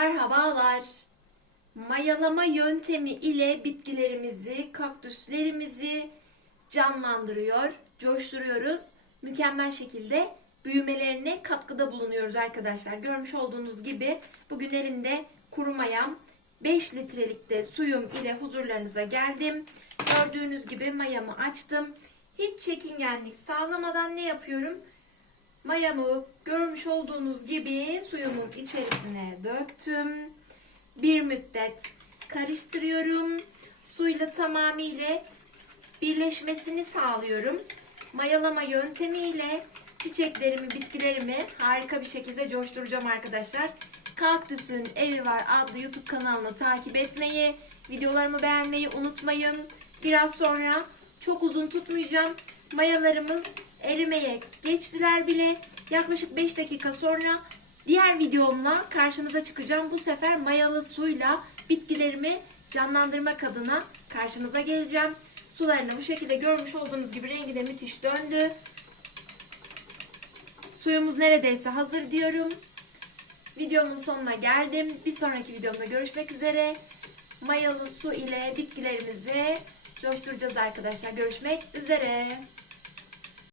Merhabalar. Mayalama yöntemi ile bitkilerimizi, kaktüslerimizi canlandırıyor, coşturuyoruz. Mükemmel şekilde büyümelerine katkıda bulunuyoruz arkadaşlar. Görmüş olduğunuz gibi bugün elimde kuru mayam 5 litrelikte suyum ile huzurlarınıza geldim. Gördüğünüz gibi mayamı açtım. Hiç çekingenlik sağlamadan ne yapıyorum? Mayamı görmüş olduğunuz gibi suyumun içerisine döktüm. Bir müddet karıştırıyorum. Suyla tamamıyla birleşmesini sağlıyorum. Mayalama yöntemiyle çiçeklerimi, bitkilerimi harika bir şekilde coşturacağım arkadaşlar. Kaktüsün Evi Var adlı YouTube kanalını takip etmeyi, videolarımı beğenmeyi unutmayın. Biraz sonra çok uzun tutmayacağım. Mayalarımız erimeye geçtiler bile. Yaklaşık 5 dakika sonra diğer videomla karşınıza çıkacağım. Bu sefer mayalı suyla bitkilerimi canlandırmak adına karşınıza geleceğim. Sularını bu şekilde görmüş olduğunuz gibi rengi de müthiş döndü. Suyumuz neredeyse hazır diyorum. Videomun sonuna geldim. Bir sonraki videomda görüşmek üzere. Mayalı su ile bitkilerimizi coşturacağız arkadaşlar. Görüşmek üzere.